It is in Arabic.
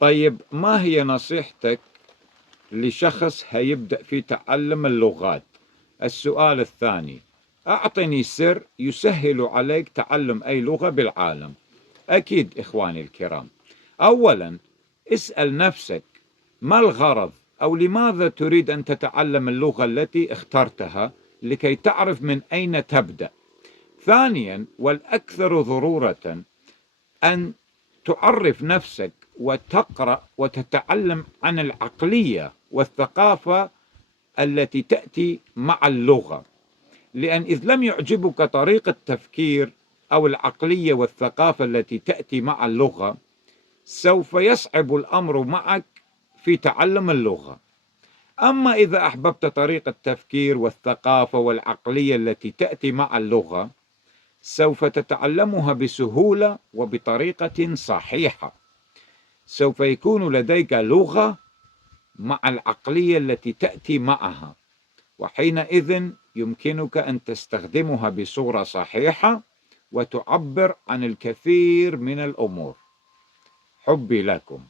طيب، ما هي نصيحتك لشخص هيبدأ في تعلم اللغات؟ السؤال الثاني: أعطني سر يسهل عليك تعلم أي لغة بالعالم. أكيد إخواني الكرام، أولا اسأل نفسك ما الغرض أو لماذا تريد أن تتعلم اللغة التي اخترتها لكي تعرف من أين تبدأ. ثانيا والأكثر ضرورة أن تعرف نفسك وتقرأ وتتعلم عن العقلية والثقافة التي تأتي مع اللغة، لأن إذ لم يعجبك طريقة التفكير أو العقلية والثقافة التي تأتي مع اللغة، سوف يصعب الأمر معك في تعلم اللغة. أما إذا أحببت طريقة التفكير والثقافة والعقلية التي تأتي مع اللغة، سوف تتعلمها بسهولة وبطريقة صحيحة. سوف يكون لديك لغة مع العقلية التي تأتي معها، وحينئذ يمكنك أن تستخدمها بصورة صحيحة وتعبر عن الكثير من الأمور. حبي لكم.